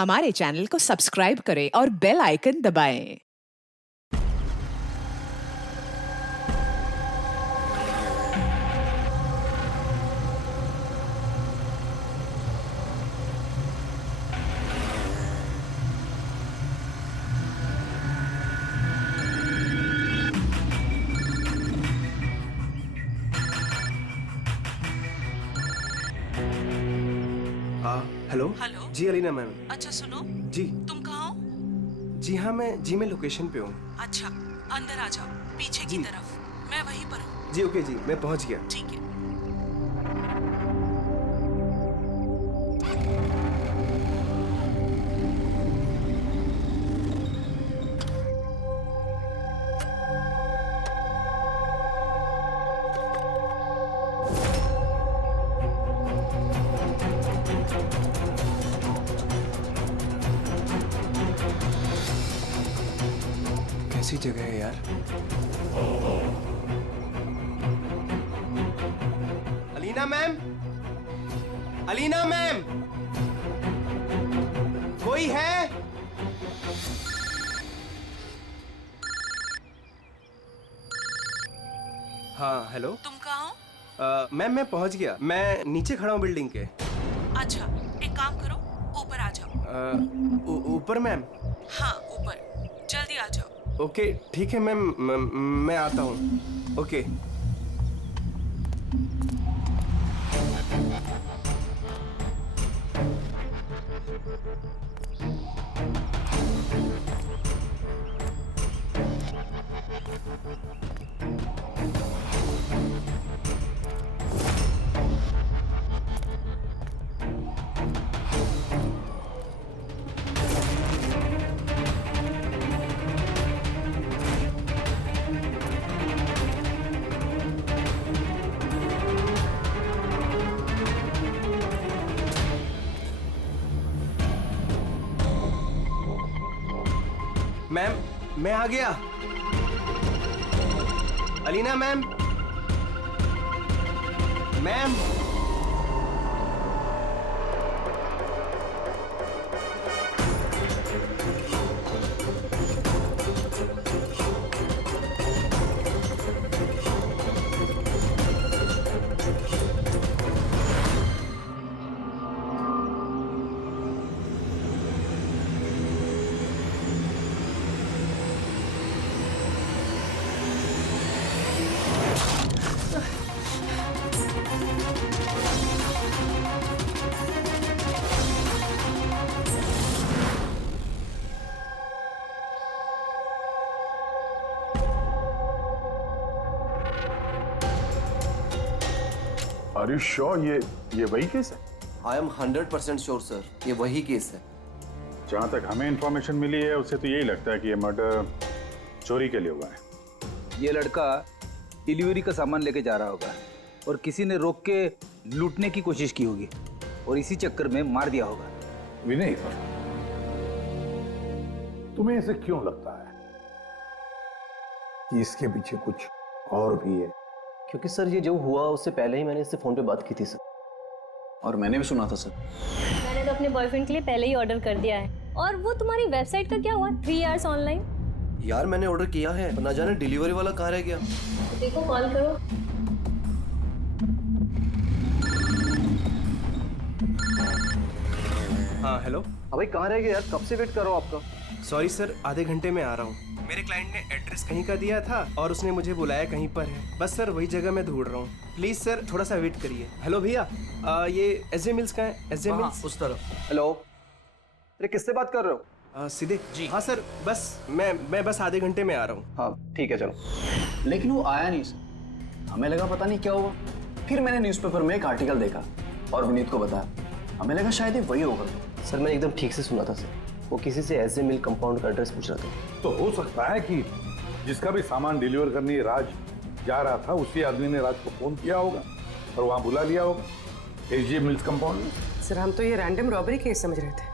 हमारे चैनल को सब्सक्राइब करें और बेल आइकन दबाएं। हेलो। हेलो। जी अलीना मैम। अच्छा सुनो, जी। तुम कहाँ हो? जी हाँ, मैं लोकेशन पे हूँ। अच्छा, अंदर आ जाओ, पीछे की जी। तरफ। मैं वहीं पर हूँ। जी ओके जी, मैं पहुँच गया। ठीक है। कैसी जगह है यार। अलीना मैम, अलीना मैम, कोई है? हाँ हेलो। तुम कहाँ हो? मैम मैं पहुँच गया, मैं नीचे खड़ा हूँ बिल्डिंग के। अच्छा, एक काम करो, ऊपर आ जाओ। ऊपर मैम? हाँ, ऊपर, जल्दी आ जाओ। ओके ठीक है मैम, मैं आता हूँ। ओके। मैम मैं आ गया। Alina ma'am, ma'am. Are you sure ये वही केस है? आई एम 100% श्योर सर, ये वही केस है। जहाँ तक हमें इंफॉर्मेशन मिली है उससे तो यही लगता है कि ये मर्डर चोरी के लिए हुआ है। ये लड़का डिलीवरी का सामान लेके जा रहा होगा और किसी ने रोक के लूटने की कोशिश की होगी और इसी चक्कर में मार दिया होगा। विनय, तुम्हें ऐसे क्यों लगता है कि इसके पीछे कुछ और भी है? क्योंकि सर ये जो हुआ उससे पहले ही मैंने इससे फोन पे बात की थी सर। और मैंने भी सुना था सर। मैंने तो अपने बॉयफ्रेंड के लिए पहले ही ऑर्डर कर दिया है। और वो तुम्हारी वेबसाइट का क्या हुआ? 3 आवर्स ऑनलाइन। यार मैंने ऑर्डर किया है, ना जाने डिलीवरी वाला कहाँ रह गया। देखो, कॉल करो। हाँ हेलो। अबे कहाँ रह गया यार, कब से वेट कर रहा हूँ आपका। सॉरी सर, आधे घंटे में आ रहा हूँ। मेरे क्लाइंट ने एड्रेस कहीं का दिया था और उसने मुझे बुलाया कहीं पर है। बस सर वही जगह मैं ढूंढ रहा हूँ। प्लीज सर थोड़ा सा वेट करिए। हेलो भैया, ये एसजे मिल्स का है? एसजे मिल्स उस तरफ। हेलो, अरे किससे बात कर रहे हो? सीधे जी। हाँ सर, बस मैं बस आधे घंटे में आ रहा हूँ। हाँ ठीक है चलो। लेकिन वो आया नहीं सर। हमें लगा पता नहीं क्या हुआ। फिर मैंने न्यूज़पेपर में एक आर्टिकल देखा और विनीत को बताया। हमें लगा शायद ये वही होगा। सर मैंने एकदम ठीक से सुना था सर, वो किसी से एसजे मिल कंपाउंड का एड्रेस पूछ रहा था। तो हो सकता है कि जिसका भी सामान डिलीवर करने राज जा रहा था उसी आदमी ने राज को फोन किया होगा और वहां बुला लिया होगा एसजे मिल्स कंपाउंड में। सर हम तो ये रैंडम रॉबरी केस समझ रहे थे,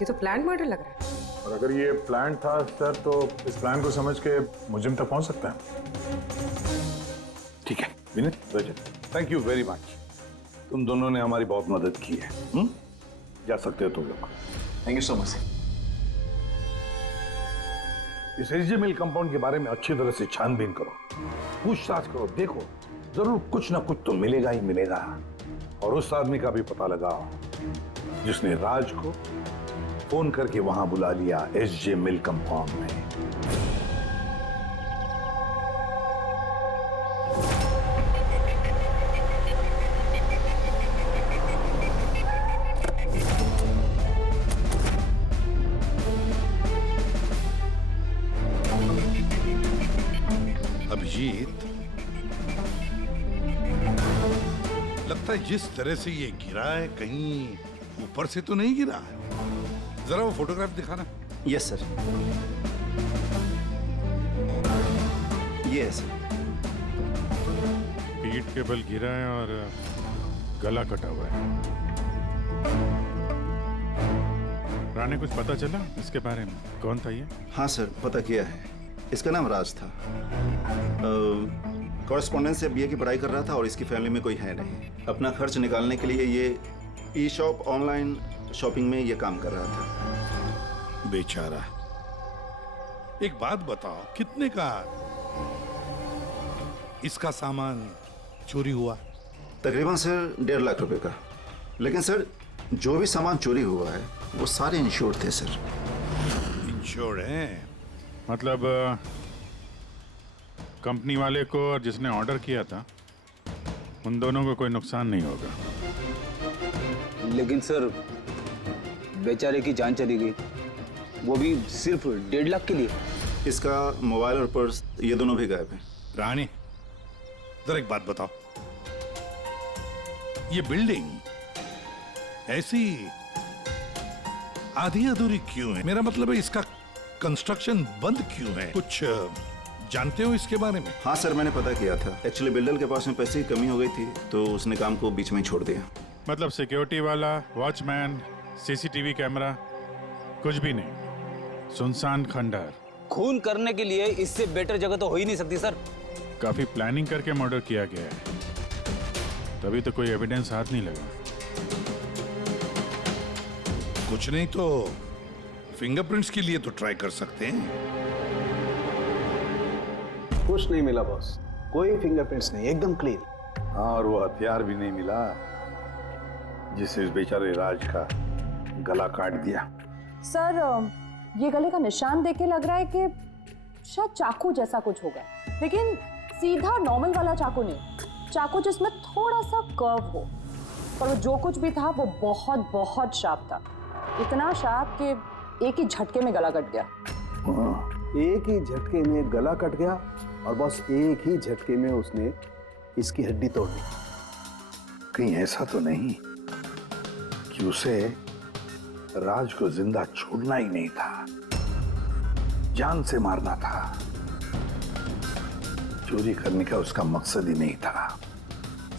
ये तो प्लान मर्डर लग रहा है। और अगर ये प्लान था सर तो इस प्लान को समझ के मुजरिम तक पहुंच सकता है। ठीक है विनीत, रजत, थैंक यू वेरी मच। तुम दोनों ने हमारी बहुत मदद की है। जा सकते हो तुम लोग। Thank you so much. इस एसजे मिल कंपाउंड के बारे में अच्छी तरह से छानबीन करो, पूछताछ करो, देखो जरूर कुछ ना कुछ तो मिलेगा ही मिलेगा। और उस आदमी का भी पता लगाओ जिसने राज को फोन करके वहां बुला लिया एसजे मिल कंपाउंड में। अभिजीत, लगता है जिस तरह से ये गिरा है कहीं ऊपर से तो नहीं गिरा है। जरा वो फोटोग्राफ दिखाना। यस सर, ये है सर। पीठ के बल गिरा है और गला कटा हुआ है। राणे, कुछ पता चला इसके बारे में? कौन था ये? हाँ सर, पता किया है। इसका नाम राज था। कॉरेस्पॉन्डेंस से बीए की पढ़ाई कर रहा था और इसकी फैमिली में कोई है नहीं। अपना खर्च निकालने के लिए ये ई शॉप ऑनलाइन शॉपिंग में ये काम कर रहा था। बेचारा। एक बात बताओ, कितने का इसका सामान चोरी हुआ? तकरीबन सर 1.5 लाख रुपए का। लेकिन सर जो भी सामान चोरी हुआ है वो सारे इंश्योर्ड थे सर। इंश्योर्ड है? मतलब कंपनी वाले को और जिसने ऑर्डर किया था उन दोनों को कोई नुकसान नहीं होगा। लेकिन सर बेचारे की जान चली गई, वो भी सिर्फ 1.5 लाख के लिए। इसका मोबाइल और पर्स ये दोनों भी गायब हैं। रानी, जरा एक बात बताओ, ये बिल्डिंग ऐसी आधी अधूरी क्यों है? मेरा मतलब है इसका कंस्ट्रक्शन बंद क्यों है? कुछ जानते हो इसके बारे में? हाँ सर, मैंने पता किया था। एक्चुअली बिल्डर के पास में पैसे की कमी हो गई थी तो उसने काम को बीच में ही छोड़ दिया। मतलब सिक्योरिटी वाला, वॉचमैन, सीसीटीवी कैमरा, कुछ भी नहीं, सुनसान खंडहर। खून करने के लिए इससे बेटर जगह तो हो ही नहीं सकती सर। काफी प्लानिंग करके मर्डर किया गया है, तभी तो कोई एविडेंस हाथ नहीं लगा। कुछ नहीं तो फिंगरप्रिंट्स के लिए तो ट्राई कर सकते हैं। कुछ नहीं मिला बॉस, कोई फिंगरप्रिंट्स नहीं, एकदम क्लीन। और वो हथियार भी नहीं मिला जिससे इस बेचारे राज का गला काट दिया। सर, ये गले का निशान देख के लग रहा है कि शायद चाकू जैसा कुछ होगा, लेकिन सीधा नॉर्मल वाला चाकू नहीं, चाकू जिसमें थोड़ा सा कर्व हो। और वो जो कुछ भी था वो बहुत बहुत शार्प था, इतना शार्प कि एक ही झटके में गला कट गया। एक ही झटके में गला कट गया और बस एक ही झटके में उसने इसकी हड्डी तोड़ दी। कहीं ऐसा तो नहीं कि उसे राज को जिंदा छोड़ना ही नहीं था, जान से मारना था? चोरी करने का उसका मकसद ही नहीं था।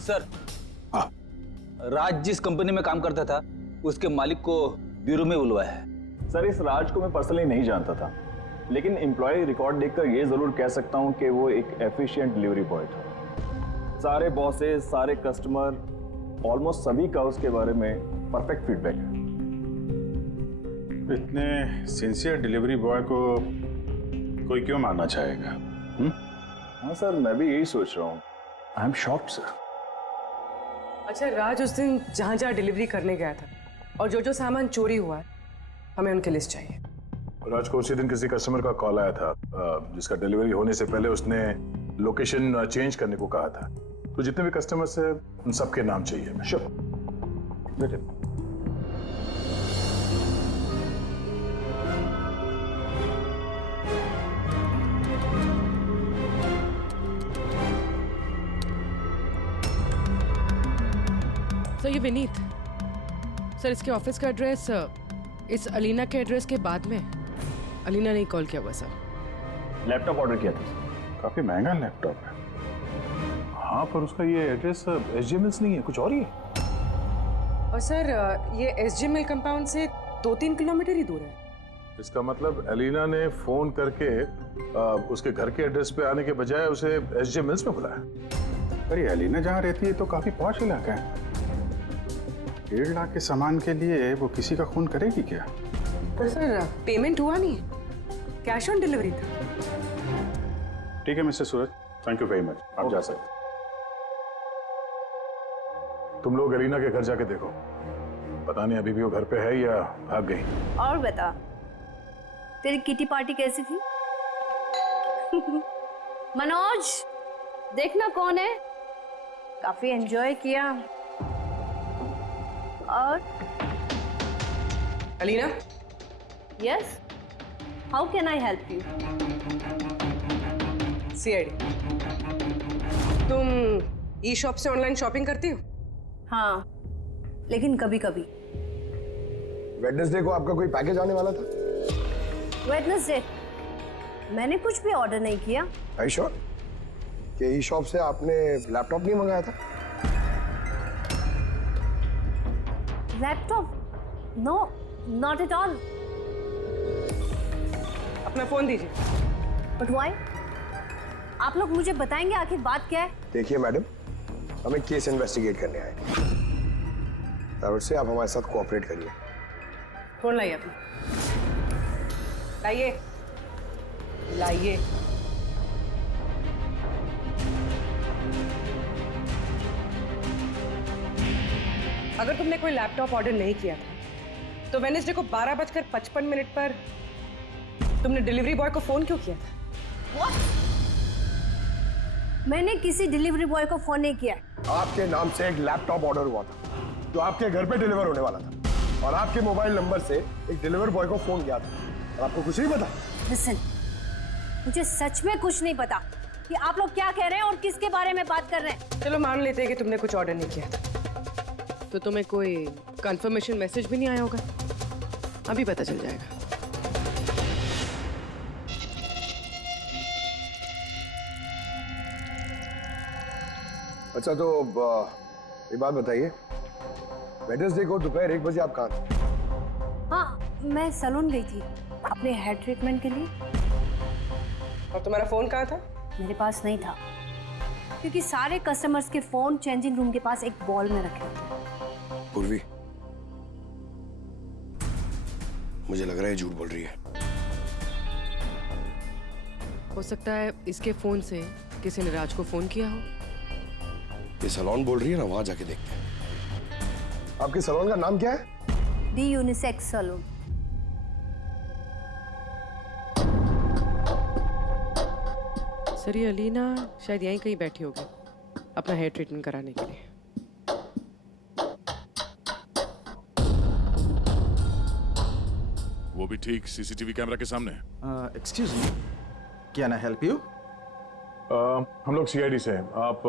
सर, हाँ, राज जिस कंपनी में काम करता था उसके मालिक को ब्यूरो में बुलवाया है। सर, इस राज को मैं पर्सनली नहीं जानता था, लेकिन एम्प्लॉय रिकॉर्ड देखकर ये जरूर कह सकता हूँ कि वो एक एफिशिएंट डिलीवरी बॉय था। सारे बॉसेस, सारे कस्टमर, ऑलमोस्ट सभी का उसके बारे में परफेक्ट फीडबैक है। इतने सिंसियर डिलीवरी बॉय को कोई क्यों मारना चाहेगा? हाँ सर, मैं भी यही सोच रहा हूँ। I am shocked sir. अच्छा, राज उस दिन जहाँ जहाँ डिलीवरी करने गया था और जो जो सामान चोरी हुआ है, हमें उनकी लिस्ट चाहिए। राज को उसी दिन किसी कस्टमर का कॉल आया था जिसका डिलीवरी होने से पहले उसने लोकेशन चेंज करने को कहा था। तो जितने भी कस्टमर्स हैं उन सबके नाम चाहिए हमें। श्योर, बेटे। सर, ये विनीत सर, इसके ऑफिस का एड्रेस इस अलीना के एड्रेस के बाद में। अलीना ने कॉल किया हुआ सर। लैपटॉप ऑर्डर किया था। काफी महंगा लैपटॉप है। हाँ, पर उसका ये एड्रेस एसजे मिल्स नहीं है, कुछ और ही है। और सर, ये एसजे मिल कंपाउंड से 2-3 किलोमीटर ही दूर है। इसका मतलब एलिना ने फोन करके उसके घर के एड्रेस पे आने के बजाय उसे एसजे मिल्स में बुलाया। अरे एलिना जहाँ रहती है तो काफी पॉश इलाका है। 1.5 लाख के सामान के लिए वो किसी का खून करेगी क्या? पर सर पेमेंट हुआ नहीं, कैश ऑन डिलीवरी था। ठीक है mister Suraj, thank you very much, आप जा सकते। तुम लोग अलीना के घर जाके देखो, पता नहीं अभी भी वो घर पे है या भाग गई। और बता, तेरी किटी पार्टी कैसी थी? मनोज, देखना कौन है, काफी एंजॉय किया। और Alina? Yes, how can I help you? CID, तुम ई शॉप से ऑनलाइन शॉपिंग करती हो? हाँ, लेकिन कभी कभी। वेडनेसडे को आपका कोई पैकेज आने वाला था? वेडनेसडे? मैंने कुछ भी ऑर्डर नहीं किया। आई श्योर कि ई शॉप से आपने लैपटॉप नहीं मंगाया था? Laptop? No, not at all. अपना फोन दीजिए। But why? आप लोग मुझे बताएंगे आखिर बात क्या है? देखिए मैडम, हमें केस इन्वेस्टिगेट करने आए, और से आप हमारे साथ कोऑपरेट करिए। फोन लाइए अपना, लाइए लाइए। अगर तुमने कोई लैपटॉप ऑर्डर नहीं किया था तो वेडनेसडे को 12:55 पर तुमने डिलीवरी बॉय को फोन क्यों किया था? What? मैंने किसी डिलीवरी बॉय को फोन नहीं किया। आपके नाम से एक लैपटॉप ऑर्डर हुआ था जो आपके घर पे डिलीवर होने वाला था, और आपके मोबाइल नंबर से एक डिलीवर बॉय को फोन किया था, और आपको कुछ नहीं पता? Listen, मुझे सच में कुछ नहीं पता कि आप लोग क्या कह रहे हैं और किसके बारे में बात कर रहे हैं। चलो मान लेते हैं कि तुमने कुछ ऑर्डर नहीं किया था, तो तुम्हें कोई कंफर्मेशन मैसेज भी नहीं आया होगा। अभी पता चल जाएगा। अच्छा, तो एक बात बताइए, वेडनेसडे को दोपहर 1 बजे आप कहाँ थे? हाँ, मैं सैलून गई थी अपने हेयर ट्रीटमेंट के लिए। और तुम्हारा फोन कहाँ था? मेरे पास नहीं था, क्योंकि सारे कस्टमर्स के फोन चेंजिंग रूम के पास एक बॉल में रखे थे। पूर्वी, मुझे लग रहा है झूठ बोल रही है। हो सकता है इसके फोन से किसी ने राज को फोन किया हो। ये सैलून बोल रही है ना, वहां जाके देखते हैं। आपके सैलून का नाम क्या है? D unisex salon. सर ये अलीना शायद यहीं कहीं बैठी होगी अपना हेयर ट्रीटमेंट कराने के लिए। वो भी ठीक सीसीटीवी कैमरा के सामने। Excuse me, can I help you? हम लोग सीआईडी से हैं। आप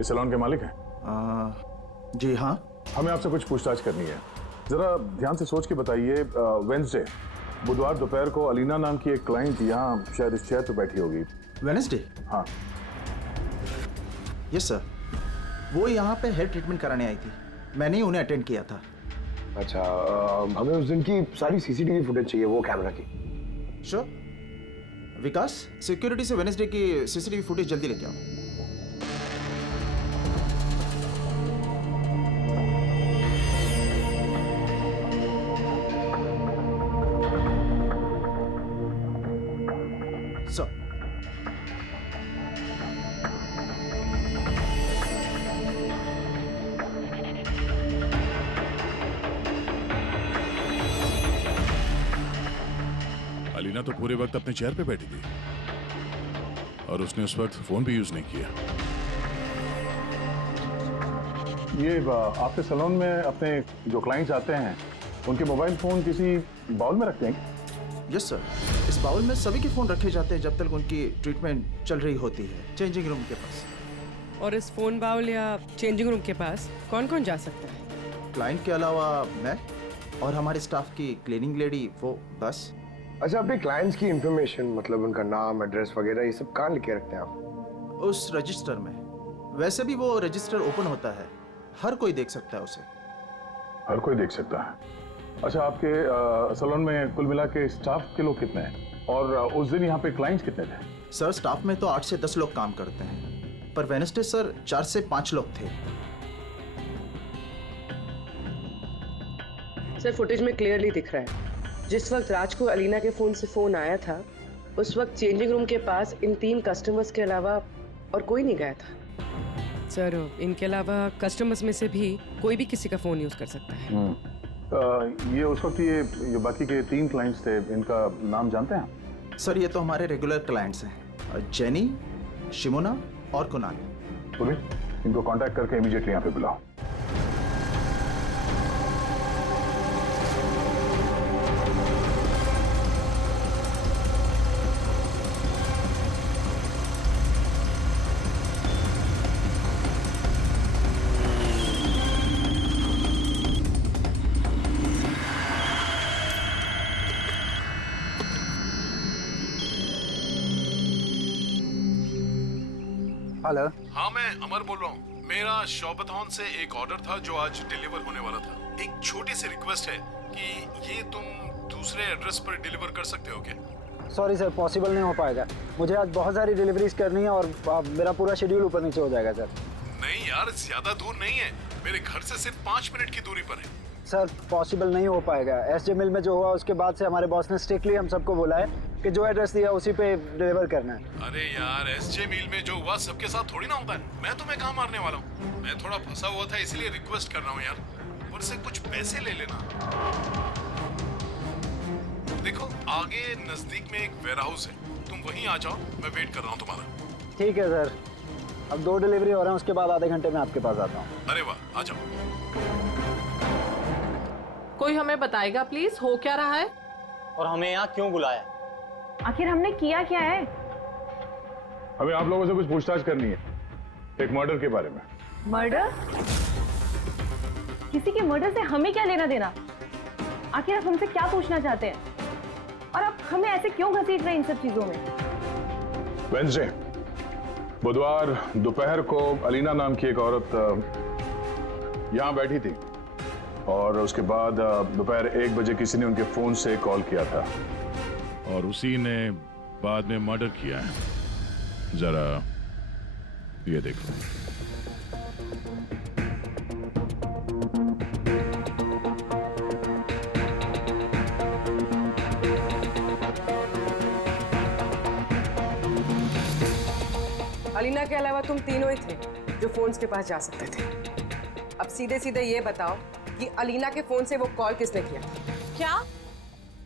इस सैलून के मालिक हैं? जी हाँ। हमें आपसे कुछ पूछताछ करनी है, जरा ध्यान से सोच के बताइए। वेडनेसडे बुधवार दोपहर को अलीना नाम की एक क्लाइंट यहाँ शायद इस चेयर पे बैठी होगी। वेडनेसडे? हाँ। यस सर, वो यहाँ पे हेयर ट्रीटमेंट कराने आई थी, मैंने ही उन्हें अटेंड किया था। अच्छा, हमें उस दिन की सारी सीसीटीवी फुटेज चाहिए, वो कैमरा की। श्योर। विकास, सिक्योरिटी से वेडनेसडे की सीसीटीवी फुटेज जल्दी लेके आओ। सर, अलीना तो पूरे वक्त अपने चेयर पे बैठी थी और उसने उस वक्त फोन भी यूज नहीं किया। ये आपके सैलून में अपने जो क्लाइंट्स आते हैं उनके मोबाइल फोन किसी बाउल में रखते हैं? यस सर, इस बाउल में सभी के फोन रखे जाते हैं जब तक उनकी ट्रीटमेंट चल रही होती है, चेंजिंग रूम के पास। और इस फोन बाउल या चेंजिंग रूम के पास कौन कौन जा सकता है? क्लाइंट के अलावा मैं और हमारे स्टाफ की क्लीनिंग लेडी, वो बस। अच्छा, अपने क्लाइंट्स की इंफॉर्मेशन, मतलब उनका नाम, एड्रेस वगैरह, ये सब कहाँ लिख के रखते हैं आप? उस रजिस्टर में। वैसे भी वो रजिस्टर ओपन होता है, हर कोई देख सकता है उसे। हर कोई देख सकता है? अच्छा, आपके सैलून में कुल मिला के स्टाफ के लोग कितने हैं, और उस दिन यहाँ पे क्लाइंट्स कितने थे? सर, स्टाफ में तो 8 से 10 लोग काम करते हैं, पर वेडनेसडे सर 4 से 5 लोग थे। सर फुटेज में क्लियरली दिख रहा है जिस वक्त राज को अलीना के फोन से फोन आया था उस वक्त चेंजिंग रूम के पास इन 3 कस्टमर्स के अलावा और कोई नहीं गया था। सर इनके अलावा कस्टमर्स में से भी कोई भी किसी का फोन यूज कर सकता है। ये उस वक्त ये बाकी के 3 क्लाइंट्स थे, इनका नाम जानते हैं? सर ये तो हमारे रेगुलर क्लाइंट्स हैं, जेनी, शिमोना और कुणाल। पुलिस इनको कांटेक्ट करके इमीडिएटली यहाँ पे बुलाओ। हेलो। हाँ मैं अमर बोल रहा हूँ। मेरा शॉपथॉन से एक ऑर्डर था जो आज डिलीवर होने वाला था। एक छोटी सी रिक्वेस्ट है कि ये तुम दूसरे एड्रेस पर डिलीवर कर सकते हो क्या? सॉरी सर, पॉसिबल नहीं हो पाएगा। मुझे आज बहुत सारी डिलीवरीज करनी है और मेरा पूरा शेड्यूल ऊपर नीचे हो जाएगा सर। नहीं यार, ज्यादा दूर नहीं है, मेरे घर से सिर्फ 5 मिनट की दूरी पर है। सर पॉसिबल नहीं हो पाएगा। एसजे मिल में जो हुआ उसके बाद से हमारे बॉस ने स्ट्रिक्टली हम सबको बोला है कि जो एड्रेस दिया उसी पे डिलीवर करना है। अरे यार, एसजे मिल में जो हुआ सबके साथ थोड़ी ना होता है। मैं तुम्हें कहाँ मारने वाला हूँ? मैं थोड़ा फंसा हुआ था इसलिए रिक्वेस्ट कर रहा हूँ यार, ऊपर से कुछ पैसे ले लेना। देखो आगे नजदीक में एक वेयरहाउस है, तुम वहीं आ जाओ, मैं वेट कर रहा हूँ तुम्हारा। ठीक है सर, अब 2 डिलीवरी हो रहे हैं, उसके बाद आधे घंटे में आपके पास आता हूँ। अरे वाह, आ जाओ। कोई हमें बताएगा प्लीज हो क्या रहा है और हमें यहाँ क्यों बुलाया? आखिर हमने किया क्या है? हमें आप लोगों से कुछ पूछताछ करनी है, एक मर्डर के बारे में। मर्डर? किसी के मर्डर से हमें क्या लेना देना? आखिर आप हमसे क्या पूछना चाहते हैं और आप हमें ऐसे क्यों घसीट रहे हैं इन सब चीजों में? वेंसडे बुधवार दोपहर को अलीना नाम की एक औरत यहाँ बैठी थी और उसके बाद दोपहर 1 बजे किसी ने उनके फोन से कॉल किया था और उसी ने बाद में मर्डर किया है। जरा ये देखो। अलीना के अलावा तुम तीनों ही थे जो फोन्स के पास जा सकते थे। अब सीधे सीधे ये बताओ कि अलीना के फोन से वो कॉल किसने किया? क्या?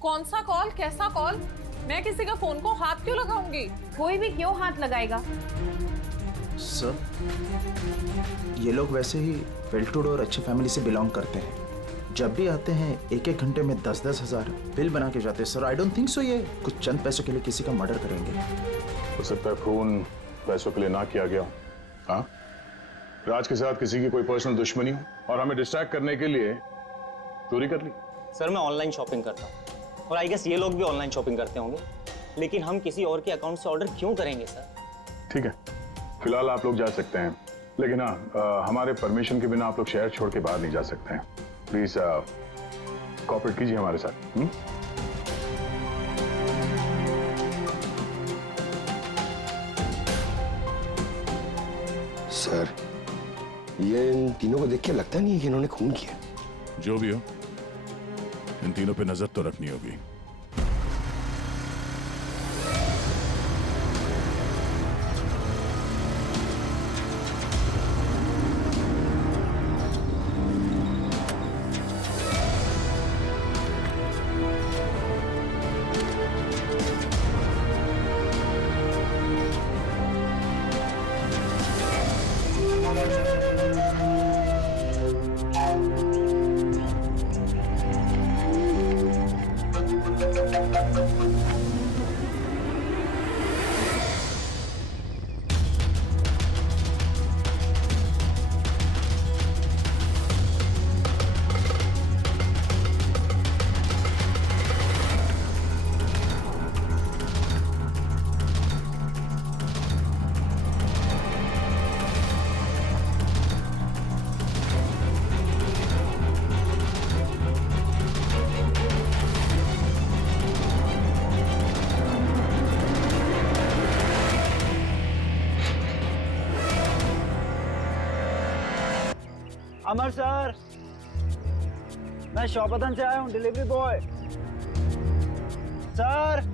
कौन सा कॉल? कैसा कॉल? मैं किसी का फोन को हाथ क्यों लगाऊंगी? कोई भी क्यों हाथ लगाएगा? सर ये लोग वैसे ही वेल टू डू और अच्छी फैमिली से बिलोंग करते हैं। जब भी आते हैं 1-1 घंटे में 10-10 हज़ार बिल बना के जाते हैं। Sir I don't think so ये कुछ चंद पैसों के लिए किसी का मर्डर करेंगे। हो सकता है खून पैसों के लिए ना किया गया हो। हाँ, राज के साथ किसी की कोई पर्सनल दुश्मनी हो और हमें डिस्ट्रैक्ट करने के लिए चोरी कर ली। सर मैं ऑनलाइन शॉपिंग करता हूँ और आई गेस ये लोग भी ऑनलाइन शॉपिंग करते होंगे, लेकिन हम किसी और के अकाउंट से ऑर्डर क्यों करेंगे सर? ठीक है, फिलहाल आप लोग जा सकते हैं, लेकिन हाँ हमारे परमिशन के बिना आप लोग शहर छोड़ के बाहर नहीं जा सकते हैं। प्लीज कोऑपरेट कीजिए हमारे साथ। सर ये इन तीनों को देख के लगता नहीं है कि इन्होंने खून किया। जो भी हो, इन तीनों पे नजर तो रखनी होगी। अमर सर, मैं शॉपतन से आया हूँ, डिलीवरी बॉय। सर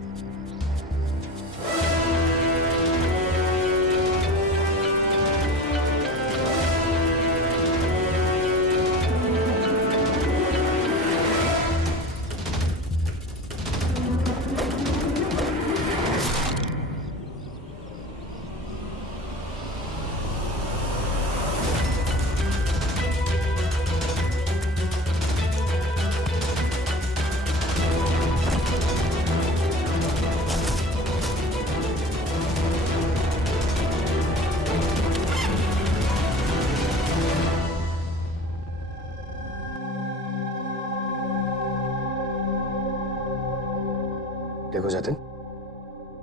देखो जतिन,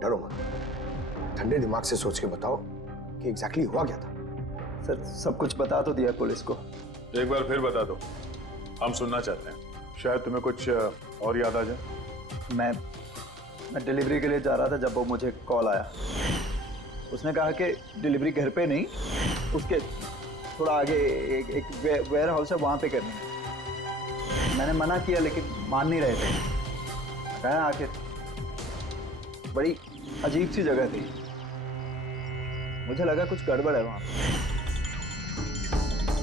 डरो मत, ठंडे दिमाग से सोच के बताओ कि एग्जैक्टली हुआ क्या था। सर सब कुछ बता तो दिया पुलिस को। एक बार फिर बता दो, हम सुनना चाहते हैं। शायद तुम्हें कुछ और याद आ जाए। मैं डिलीवरी के लिए जा रहा था जब वो मुझे कॉल आया। उसने कहा कि डिलीवरी घर पे नहीं, उसके थोड़ा आगे एक वेयर हाउस है, वहाँ पे करनी है। मैंने मना किया लेकिन मान नहीं रहे थे। कहा आखिर बड़ी अजीब सी जगह थी, मुझे लगा कुछ गड़बड़ है वहाँ।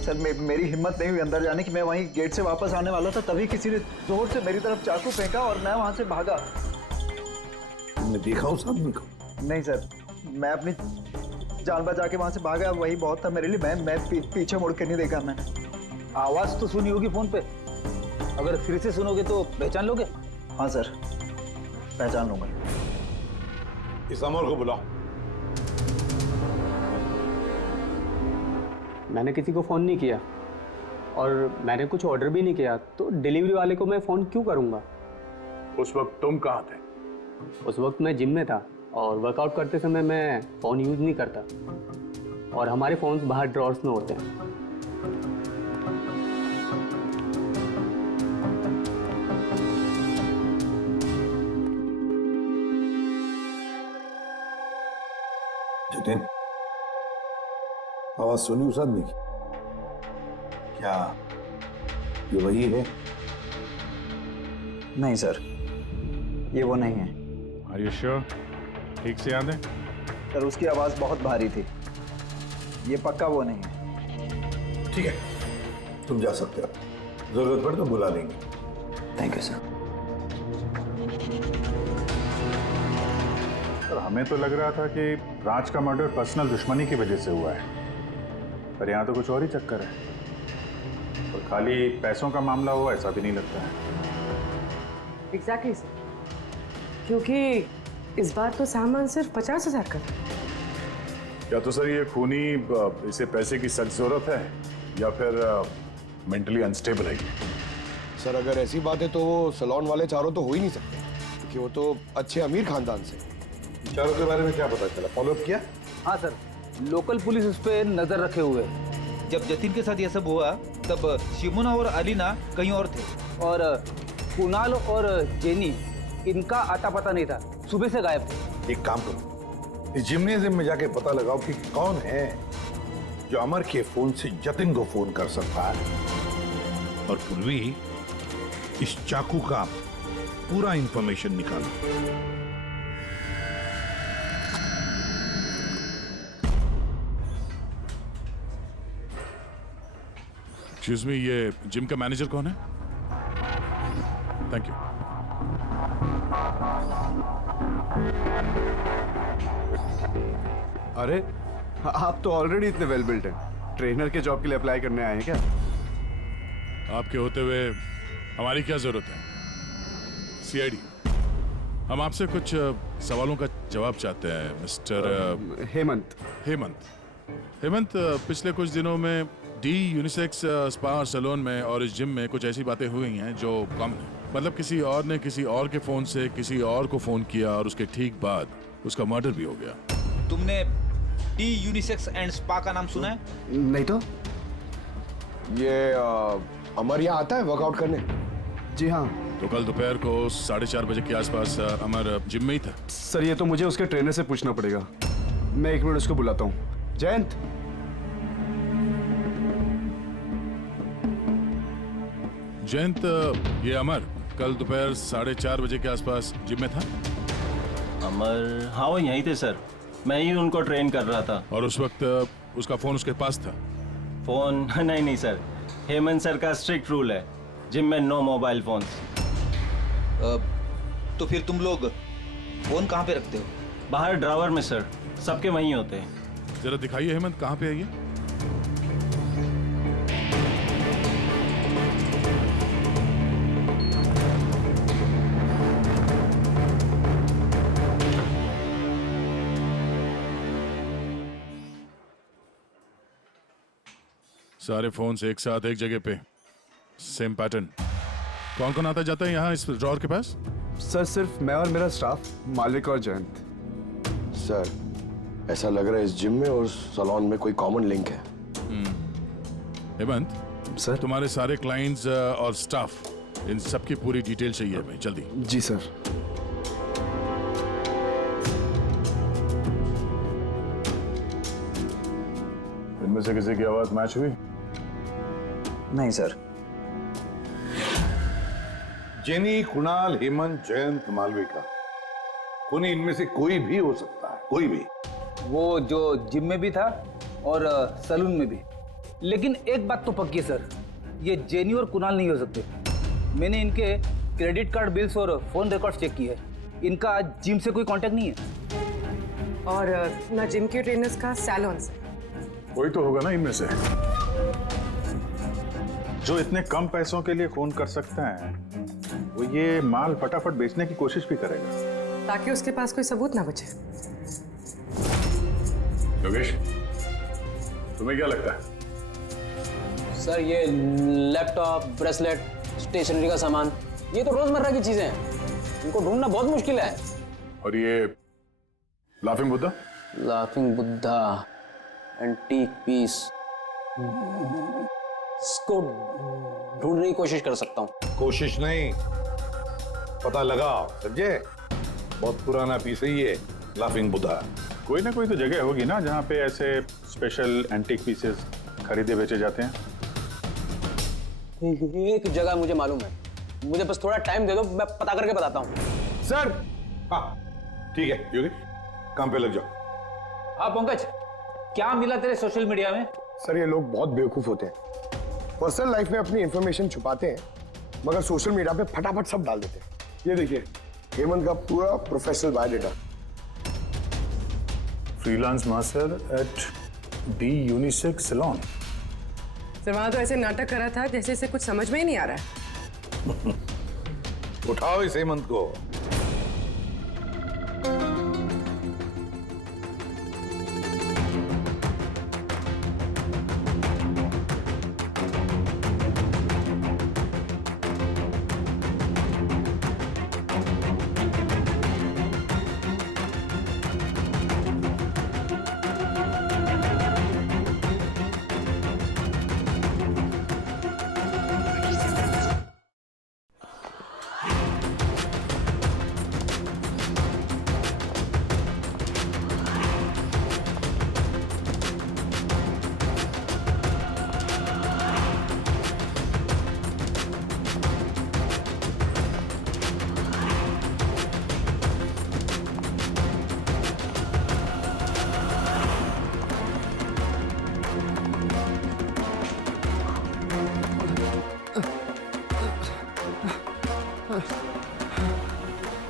सर मेरी हिम्मत नहीं हुई अंदर जाने की। मैं वहीं गेट से वापस आने वाला था, तभी किसी ने जोर से मेरी तरफ चाकू फेंका और मैं वहां से भागा। तुमने देखा उस आदमी को? नहीं सर, मैं अपनी जान बचा के वहां से भागा, वही बहुत था मेरे लिए। मैं पीछे मुड़ के नहीं देखा मैंने। आवाज तो सुनी होगी फोन पे, अगर फिर से सुनोगे तो पहचान लोगे? हाँ सर, पहचान लूंगा। इस अमर को बुलाओ। मैंने किसी को फ़ोन नहीं किया और मैंने कुछ ऑर्डर भी नहीं किया, तो डिलीवरी वाले को मैं फ़ोन क्यों करूँगा? उस वक्त तुम कहाँ थे? उस वक्त मैं जिम में था और वर्कआउट करते समय मैं फ़ोन यूज़ नहीं करता, और हमारे फ़ोन्स बाहर ड्रॉर्स में होते हैं। जतिन, आवाज सुनी उस आदमी की? क्या ये वही है? नहीं सर, ये वो नहीं है। Are you sure? ठीक से याद है? सर उसकी आवाज बहुत भारी थी, ये पक्का वो नहीं है। ठीक है, तुम जा सकते हो, जरूरत पड़े तो बुला लेंगे। Thank you sir. सर हमें तो लग रहा था कि राज का मर्डर पर्सनल दुश्मनी की वजह से हुआ है, पर यहाँ तो कुछ और ही चक्कर है। और खाली पैसों का मामला हुआ ऐसा भी नहीं लगता है। एग्जैक्टली सर, क्योंकि इस बार तो सामान सिर्फ 50,000 का था। या तो सर ये खूनी इसे पैसे की सख्त जरूरत है या फिर मेंटली अनस्टेबल है। सर अगर ऐसी बात है तो वो सलोन वाले चारों तो हो ही नहीं सकते, क्योंकि वो तो अच्छे अमीर खानदान से। चारों के बारे में क्या पता चला? फॉलोअप किया? हाँ सर, लोकल पुलिस उस पर नजर रखे हुए। जब जतिन के साथ ये सब हुआ तब शिमोना और अलीना कहीं और थे, और कुणाल और जेनी, इनका आता पता नहीं था, सुबह से गायब थे। एक काम करो, इस जिम्नेजियम में जाके पता लगाओ कि कौन है जो अमर के फोन से जतिन को फोन कर सकता है। और पूर्वी, इस चाकू का पूरा इंफॉर्मेशन निकालो। एक्सक्यूज मी, ये जिम का मैनेजर कौन है? Thank you. अरे आप तो ऑलरेडी इतने वेल बिल्ट हैं, ट्रेनर के जॉब के लिए अप्लाई करने आए हैं क्या? आपके होते हुए हमारी क्या जरूरत है? सीआईडी, हम आपसे कुछ सवालों का जवाब चाहते हैं मिस्टर हेमंत। हेमंत, पिछले कुछ दिनों में डी यूनिसेक्स स्पा सैलून में और इस जिम में कुछ ऐसी बातें हुई हैं जो कम है। मतलब किसी और ने किसी और के फोन से किसी और को फोन किया और उसके ठीक बाद उसका मर्डर भी हो गया। तुमने डी यूनिसेक्स एंड स्पा का नाम सुना है? नहीं तो। ये अमर यहाँ आता है वर्कआउट करने? जी हाँ। तो कल दोपहर को 4:30 बजे के आसपास अमर जिम में ही था? सर ये तो मुझे उसके ट्रेनर से पूछना पड़ेगा, मैं 1 मिनट उसको बुलाता हूँ। जयंत, जयंत, ये अमर कल दोपहर 4:30 बजे के आसपास जिम में था। अमर, हाँ वो यहीं थे सर, मैं ही उनको ट्रेन कर रहा था। और उस वक्त उसका फोन उसके पास था? फोन नहीं सर, हेमंत सर का स्ट्रिक्ट रूल है, जिम में नो मोबाइल फोन्स। तो फिर तुम लोग फोन कहाँ पे रखते हो? बाहर ड्रावर में सर, सबके वहीं होते हैं। जरा दिखाइए हेमंत, कहाँ पे है ये? सारे फोन्स एक साथ एक जगह पे, सेम पैटर्न। कौन कौन आता जाता है यहाँ इस ड्रॉअर के पास? सर सिर्फ मैं और मेरा स्टाफ, मालिक और जयंत। सर ऐसा लग रहा है इस जिम में और सैलून में कोई कॉमन लिंक है। हेमंत सर, तुम्हारे सारे क्लाइंट्स और स्टाफ, इन सबकी पूरी डिटेल चाहिए हमें, जल्दी। जी सर। इनमें से किसी की आवाज मैच हुई? नहीं सर। जेनी, कुणाल, हेमंत, जयंत, मालविका, कोई इनमें से कोई भी हो सकता है, कोई भी। वो जो जिम में भी था और सलून में भी। लेकिन एक बात तो पक्की है सर, ये जेनी और कुणाल नहीं हो सकते। मैंने इनके क्रेडिट कार्ड बिल्स और फोन रिकॉर्ड्स चेक किए, इनका जिम से कोई कांटेक्ट नहीं है। और ना जिम के ट्रेनर्स का सैलून से। कोई तो होगा ना इनमें से जो इतने कम पैसों के लिए फोन कर सकता है, वो ये माल फटाफट बेचने की कोशिश भी करेगा ताकि उसके पास कोई सबूत ना बचे। योगेश, तुम्हें क्या लगता है? सर ये लैपटॉप, ब्रेसलेट, स्टेशनरी का सामान, ये तो रोजमर्रा की चीजें हैं, इनको ढूंढना बहुत मुश्किल है। और ये laughing Buddha? Laughing Buddha, antique piece, इसको ढूंढने की कोशिश कर सकता हूँ। कोशिश नहीं, पता लगाओ, समझे? बहुत पुराना पीस है ये लाफिंग बुद्धा। कोई ना कोई तो जगह होगी ना जहाँ पे ऐसे स्पेशल एंटीक पीसेस खरीदे बेचे जाते हैं। एक जगह मुझे मालूम है, मुझे बस थोड़ा टाइम दे दो, मैं पता करके बताता हूँ। सर, हाँ ठीक है योगेश, काम पे लग जाओ। हाँ पंकज, क्या मिला तेरे सोशल मीडिया में? सर ये लोग बहुत बेवकूफ होते हैं, पर्सनल लाइफ में अपनी इंफॉर्मेशन छुपाते हैं मगर सोशल मीडिया पे फटाफट सब डाल देते हैं। ये देखिए हेमंत का पूरा professional biodata. Freelance master at the unisex salon. Sir वहां तो ऐसे नाटक करा था जैसे इसे कुछ समझ में ही नहीं आ रहा है। उठाओ इस हेमंत को।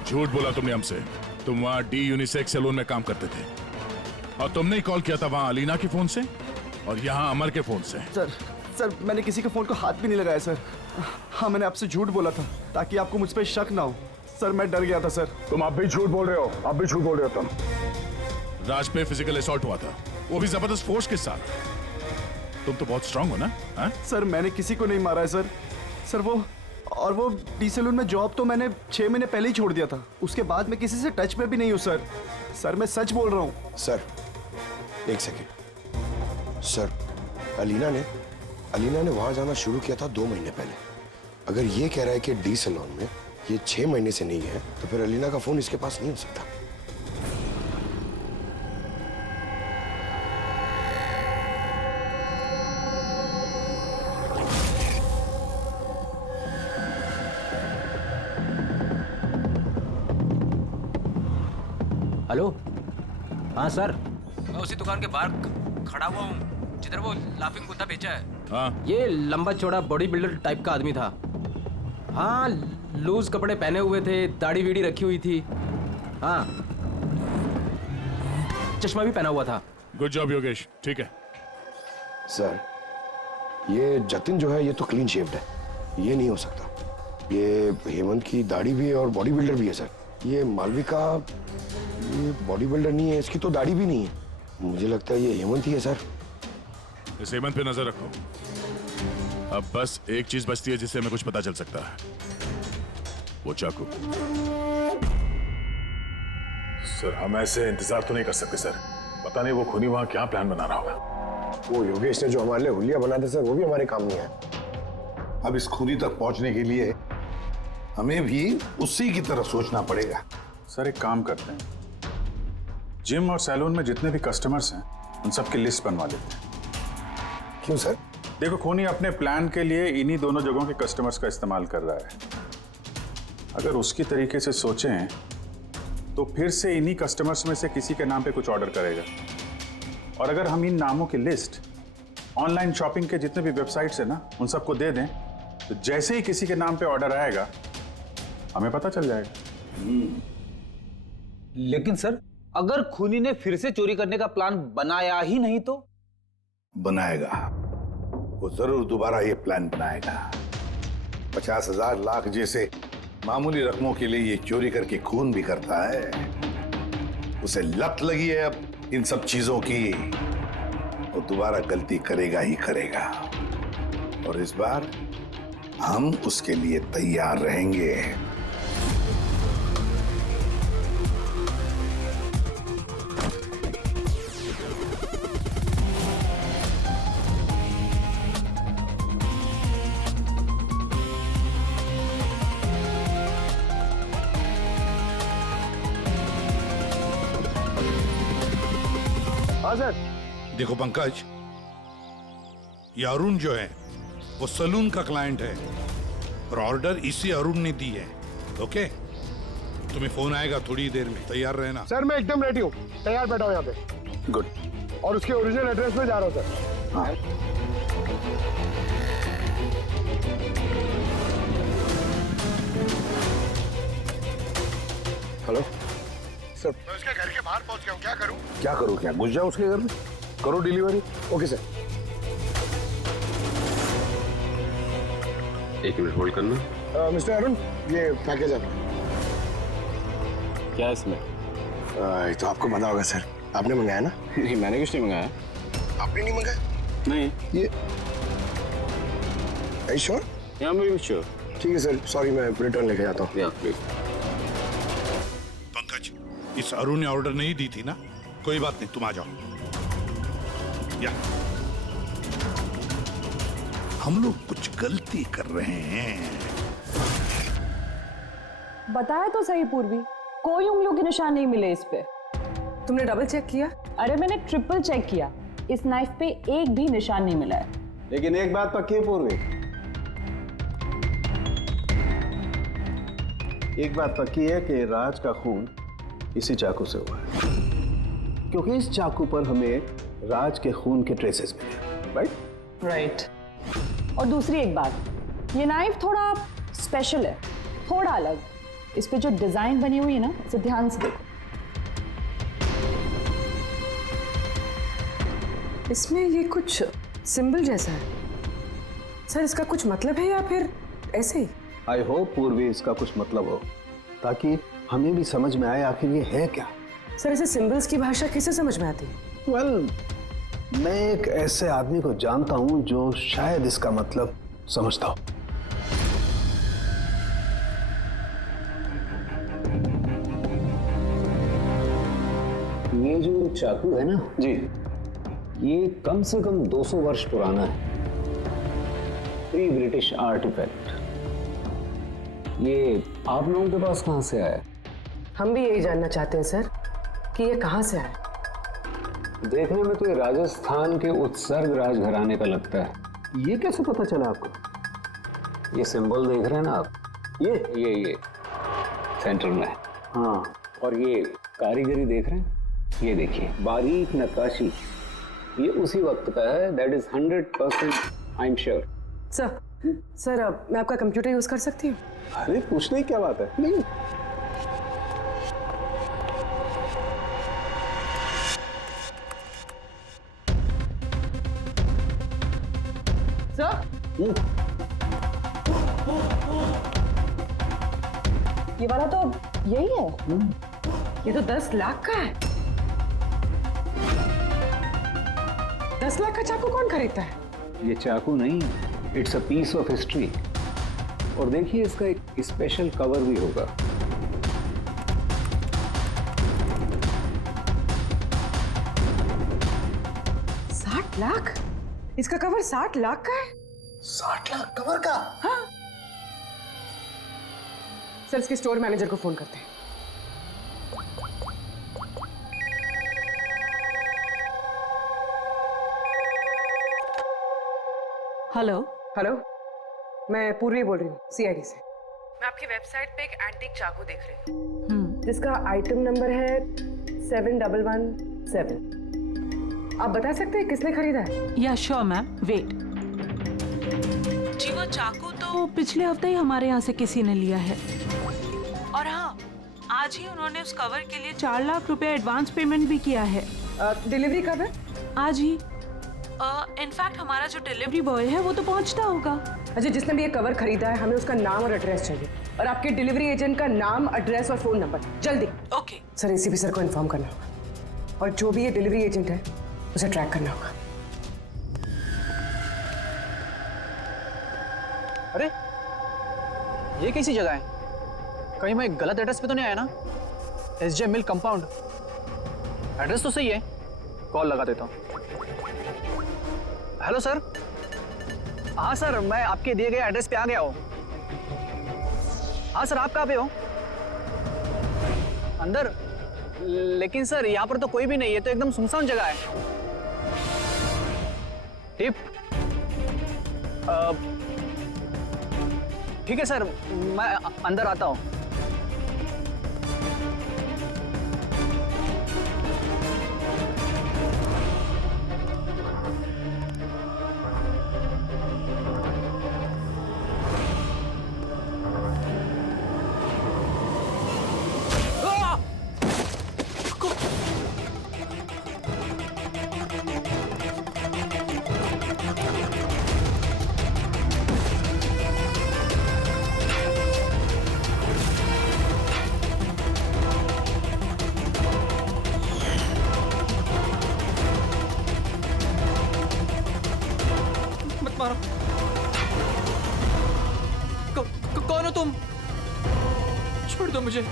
झूठ बोला तुमने हमसे, तुम वहां डी यूनिसेक्स सैलून में काम करते थे और तुमने ही कॉल किया था वहां अलीना के फोन से और यहाँ अमर के फोन से। सर मैंने किसी के फोन को हाथ भी नहीं लगाया सर। हाँ मैंने आपसे झूठ बोला था ताकि आपको मुझ पर शक ना हो। सर मैं डर गया था सर। तुम अब भी झूठ बोल रहे हो, अब भी झूठ बोल रहे हो तुम। राज पे फिजिकल असॉल्ट हुआ था, वो भी जबरदस्त फोर्स के साथ। तुम तो बहुत स्ट्रांग हो ना? हा? सर मैंने किसी को नहीं मारा है सर। सर वो डी सैलून में जॉब तो मैंने 6 महीने पहले ही छोड़ दिया था। उसके बाद मैं किसी से टच में भी नहीं हूँ सर। सर मैं सच बोल रहा हूँ। सर एक सेकेंड सर, अलीना ने वहां जाना शुरू किया था 2 महीने पहले। अगर ये कह रहा है कि डी सैलून में ये 6 महीने से नहीं है तो फिर अलीना का फोन इसके पास नहीं हो सकता। हेलो। हाँ सर, मैं उसी दुकान के बाहर खड़ा हुआ हूँ जिधर वो लाफिंग बुद्धा बेचा है। हाँ, ये लंबा चौड़ा बॉडी बिल्डर टाइप का आदमी था। हाँ, लूज कपड़े पहने हुए थे, दाढ़ी वीड़ी रखी हुई थी। हाँ, चश्मा भी पहना हुआ था। गुड जॉब योगेश, ठीक है। सर, ये जतिन जो है ये तो क्लीन शेव्ड है, ये नहीं हो सकता। ये हेमंत की दाढ़ी भी है और बॉडी बिल्डर भी है सर। ये मालविका, ये बॉडी बिल्डर नहीं है, इसकी तो दाढ़ी भी नहीं है। मुझे लगता है ये हेमंत ही है सर। इस हेमंत पे नजर रखो। अब बस एक चीज बचती है जिससे हमें कुछ पता चल सकता है, वो चाकू। सर, हम ऐसे इंतजार तो नहीं कर सकते सर। पता नहीं वो खूनी वहां क्या प्लान बना रहा होगा। वो योगेश ने जो हमारे लिए हुलिया बनाया था सर, वो भी हमारे काम नहीं आया। अब इस खूनी तक पहुंचने के लिए हमें भी उसी की तरह सोचना पड़ेगा। सर, एक काम करते हैं, जिम और सैलून में जितने भी कस्टमर्स हैं उन सबकी लिस्ट बनवा लेते हैं। क्यों सर? देखो, खूनी अपने प्लान के लिए इन्हीं दोनों जगहों के कस्टमर्स का इस्तेमाल कर रहा है। अगर उसकी तरीके से सोचें तो फिर से इन्हीं कस्टमर्स में से किसी के नाम पे कुछ ऑर्डर करेगा। और अगर हम इन नामों की लिस्ट ऑनलाइन शॉपिंग के जितने भी वेबसाइट्स हैं ना, उन सबको दे दें, तो जैसे ही किसी के नाम पे ऑर्डर आएगा हमें पता चल जाएगा। लेकिन सर, अगर खूनी ने फिर से चोरी करने का प्लान बनाया ही नहीं तो? बनाएगा, वो जरूर दोबारा ये प्लान बनाएगा। 50,000 लाख जैसे मामूली रकमों के लिए ये चोरी करके खून भी करता है। उसे लत लगी है अब इन सब चीजों की। वो दोबारा गलती करेगा ही करेगा, और इस बार हम उसके लिए तैयार रहेंगे। हाँ सर। देखो पंकज, ये अरुण जो है वो सलून का क्लाइंट है और ऑर्डर इसी अरुण ने दी है। ओके, तुम्हें फोन आएगा थोड़ी देर में, तैयार रहना। सर मैं एकदम रेडी हूँ, तैयार बैठा हूँ यहाँ पे। गुड। और उसके ओरिजिनल एड्रेस पे जा रहा हूँ सर। हाँ। हेलो सर, मैं उसके घर के बाहर पहुँच गया हूँ, क्या करूँ? क्या करो? क्या घुस जाओ उसके घर में, करो डिलीवरी। Okay sir. एक मिनट होल्ड करना। मिस्टर अरुण, ये पैकेज है। क्या है इसमें? ये तो आपको पता होगा सर, आपने मंगाया ना? नहीं, मैंने कुछ नहीं मंगाया। आपने नहीं मंगाया? नहीं। ये श्योर? या मैं श्योर। ठीक है सर, सॉरी, मैं रिटर्न लेके जाता हूँ। प्लीज। पंकज, इस अरुण ने ऑर्डर नहीं दी थी ना? कोई बात नहीं, तुम आ जाओ। या हम लोग कुछ गलती कर रहे हैं। बताया तो सही पूर्वी, कोई उंगलियों के निशान नहीं मिले इस पे। तुमने डबल चेक किया? अरे मैंने ट्रिपल चेक किया, इस नाइफ पे एक भी निशान नहीं मिला है। लेकिन एक बात पक्की है पूर्वी, एक बात पक्की है कि राज का खून इसी चाकू से हुआ है, क्योंकि इस चाकू पर हमें राज के खून के ट्रेसेस मिले। राइट? राइट। और दूसरी एक बात, ये नाइफ थोड़ा स्पेशल है, थोड़ा अलग। इस पे जो डिजाइन बनी हुई है ना, इसे ध्यान से देखो। इसमें ये कुछ सिंबल जैसा है सर, इसका कुछ मतलब है या फिर ऐसे ही? आई होप पूर्वी इसका कुछ मतलब हो, ताकि हमें भी समझ में आए आखिर ये है क्या। सर, ऐसे सिंबल्स की भाषा किसे समझ में आती है? वेल, मैं एक ऐसे आदमी को जानता हूं जो शायद इसका मतलब समझता हो। ये जो चाकू है ना जी, ये कम से कम 200 वर्ष पुराना है। Pre British artifact. ये आप लोगों के पास कहाँ से आया? हम भी यही जानना चाहते हैं सर कि ये कहाँ से आया। देखने में तो ये राजस्थान के उत्सर्ग राजघराने का लगता है। ये कैसे पता चला आपको? ये सिंबल देख रहे हैं ना आप, ये सेंटर में है। हाँ, और ये कारीगरी देख रहे हैं, ये देखिए बारीक नक्काशी, ये उसी वक्त का है। That is 100% I am sure. Sir मैं आपका कंप्यूटर यूज कर सकती हूँ? अरे पूछने की क्या बात है। नहीं सर ये वाला तो यही है। ये तो 10 लाख का है। 10 लाख का चाकू कौन खरीदता है? ये चाकू नहीं, it's a piece of history. और देखिए इसका एक स्पेशल कवर भी होगा। $60 लाख? इसका कवर 60 लाख का है? 60 लाख कवर का? हाँ। सर इसके स्टोर मैनेजर को फोन करते हैं। हेलो हेलो, मैं पूर्वी बोल रही हूँ सीआईडी से। मैं आपकी वेबसाइट पे एक एंटीक चाकू देख रही हूँ जिसका आइटम नंबर है 7117। आप बता सकते हैं किसने खरीदा है? या श्योर मैम, वेट। जी वो चाकू तो पिछले हफ्ते ही हमारे यहाँ से किसी ने लिया है। और हाँ, आज ही उन्होंने उस कवर के लिए 4 लाख रुपए एडवांस पेमेंट भी किया है। डिलीवरी कब है? आज ही। इनफैक्ट हमारा जो डिलीवरी बॉय है वो तो पहुंचता होगा। अच्छा, जिसने भी ये कवर खरीदा है हमें उसका नाम और एड्रेस चाहिए, और आपके डिलीवरी एजेंट का नाम, एड्रेस और फोन नंबर, जल्दी। ओके सर, एसीपी सर को इन्फॉर्म करना होगा, और जो भी ये डिलीवरी एजेंट है उसे ट्रैक करना होगा। अरे ये कैसी जगह है? कहीं मैं गलत एड्रेस पे तो नहीं आया ना? SJ मिल कंपाउंड, एड्रेस तो सही है। कॉल लगा देता हूँ। Hello sir. हाँ सर, मैं आपके दिए गए एड्रेस पे आ गया हूँ। हाँ सर, आप कहाँ पे हो? अंदर? लेकिन सर यहाँ पर तो कोई भी नहीं है, तो एकदम सुनसान जगह है। टिप? ठीक है सर, मैं अंदर आता हूँ। मारो। कौन हो तुम? छोड़ दो मुझे।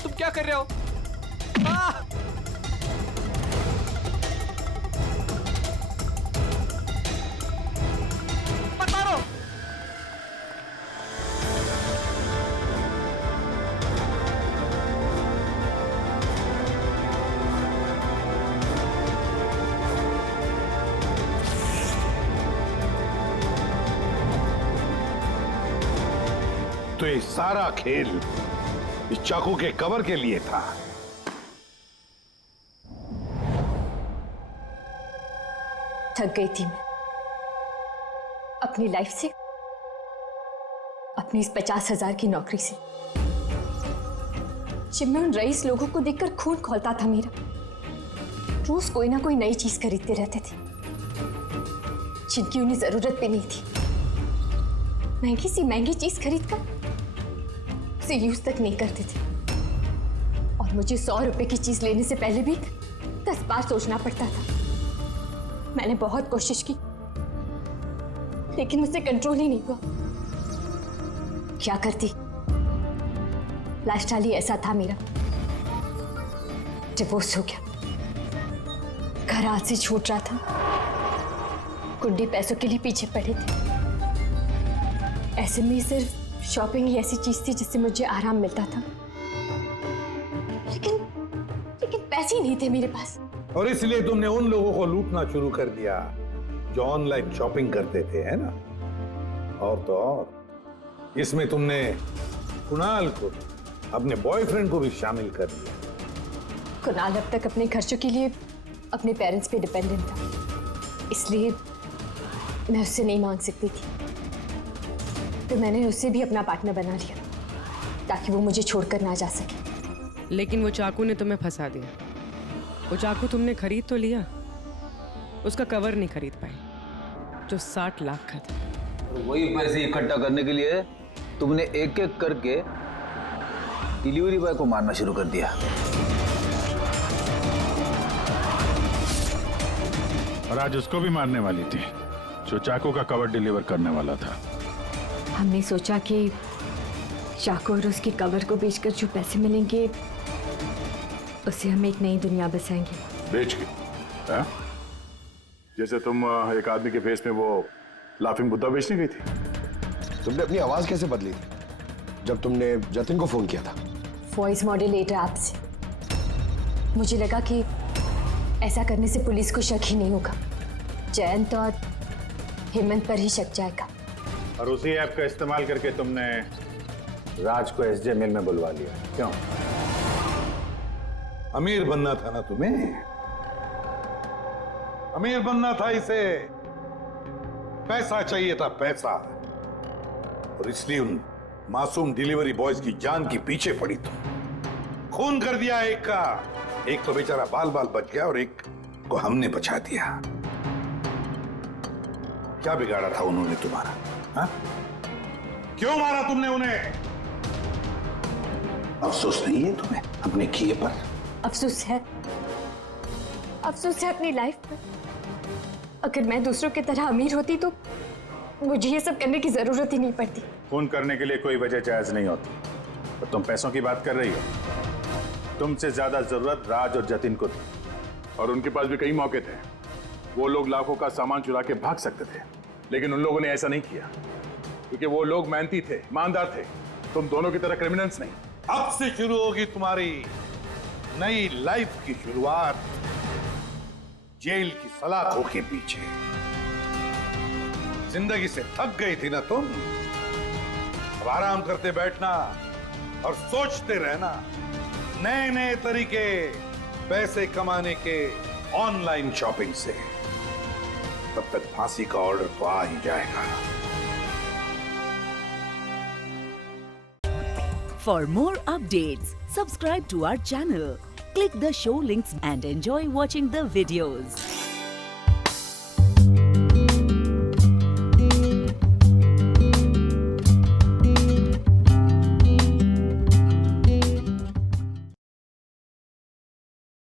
तुम क्या कर रहे हो? मत मारो। तो ये सारा खेल इस चाकू के कवर के लिए था। थक गई थी मैं अपनी लाइफ से, अपनी इस 50,000 की नौकरी से। जब मैं उन रईस लोगों को देखकर खून खौलता था मेरा, रोज कोई ना कोई नई चीज खरीदते रहते थे जिनकी उन्हें जरूरत भी नहीं थी। महंगी सी महंगी चीज खरीदकर उसे यूज तक नहीं करते थे, और मुझे 100 रुपए की चीज लेने से पहले भी 10 बार सोचना पड़ता था। मैंने बहुत कोशिश की, लेकिन मुझसे कंट्रोल ही नहीं हुआ। क्या करती? लाइफस्टाइल ही ऐसा था मेरा। डिवोर्स हो गया, घर हाथ से छूट रहा था, कुंडी पैसों के लिए पीछे पड़े थे। ऐसे में सिर्फ शॉपिंग ही ऐसी चीज थी जिससे मुझे आराम मिलता था, लेकिन पैसे ही नहीं थे मेरे पास। और इसलिए तुमने उन लोगों को लूटना शुरू कर दिया जो ऑनलाइन शॉपिंग करते थे, है ना? और तो और इसमें तुमने कुणाल को, अपने बॉयफ्रेंड को भी शामिल कर दिया। कुणाल अब तक अपने खर्चों के लिए अपने पेरेंट्स पे डिपेंडेंट था, इसलिए मैं उससे नहीं मांग सकती थी। तो मैंने उससे भी अपना पार्टनर बना लिया ताकि वो मुझे छोड़कर ना जा सके। लेकिन वो चाकू ने तुम्हें फंसा दिया। वो चाकू तुमने खरीद तो लिया, उसका कवर नहीं खरीद पाए जो 60 लाख का था। और वही पैसे इकट्ठा करने के लिए तुमने एक एक करके डिलीवरी बॉय को मारना शुरू कर दिया। और आज उसको भी मारने वाली थी जो चाकू का कवर डिलीवर करने वाला था। हमने सोचा कि चाकू और उसके कवर को बेचकर जो पैसे मिलेंगे उससे हम एक नई दुनिया बसाएंगे। बेच के? हाँ? जैसे तुम एक आदमी के फेस में वो लाफिंग बुद्धा बेचने गई थी। तुमने अपनी आवाज कैसे बदली थी जब तुमने जतिन को फोन किया था? वॉइस मॉड्यूलेटर ऐप से। मुझे लगा कि ऐसा करने से पुलिस को शक ही नहीं होगा, जयंत और हेमंत पर ही शक जाएगा। और उसी ऐप का इस्तेमाल करके तुमने राज को एसजे मिल में बुलवा लिया, क्यों? अमीर बनना था ना तुम्हें? अमीर बनना था इसे, पैसा चाहिए था, पैसा। और इसलिए उन मासूम डिलीवरी बॉयज की जान की पीछे पड़ी तुम। खून कर दिया एक का, एक तो बेचारा बाल बाल बच गया और एक को हमने बचा दिया। क्या बिगाड़ा था उन्होंने तुम्हारा? हा? क्यों मारा तुमने उन्हें? अफसोस नहीं है तुम्हें अपने किए पर? अफसोस है, अफसोस है अपनी लाइफ पर। अगर मैं दूसरों की तरह अमीर होती तो मुझे ये सब करने की जरूरत ही नहीं पड़ती। खून करने के लिए कोई वजह जायज नहीं होती। तो तुम पैसों की बात कर रही हो। तुमसे ज्यादा जरूरत राज और जतिन को थी, और उनके पास भी कई मौके थे। वो लोग लाखों का सामान चुरा के भाग सकते थे, लेकिन उन लोगों ने ऐसा नहीं किया क्योंकि वो लोग मेहनती थे, ईमानदार थे। तुम दोनों की तरह क्रिमिनल्स नहीं। अब से शुरू होगी तुम्हारी नई लाइफ की शुरुआत जेल की सलाखों के पीछे। जिंदगी से थक गई थी ना तुम? अब आराम करते बैठना और सोचते रहना नए नए तरीके पैसे कमाने के ऑनलाइन शॉपिंग से। तब तक फांसी का ऑर्डर तो आ ही जाएगा। For more updates, subscribe to our channel, click the show links and enjoy watching the videos.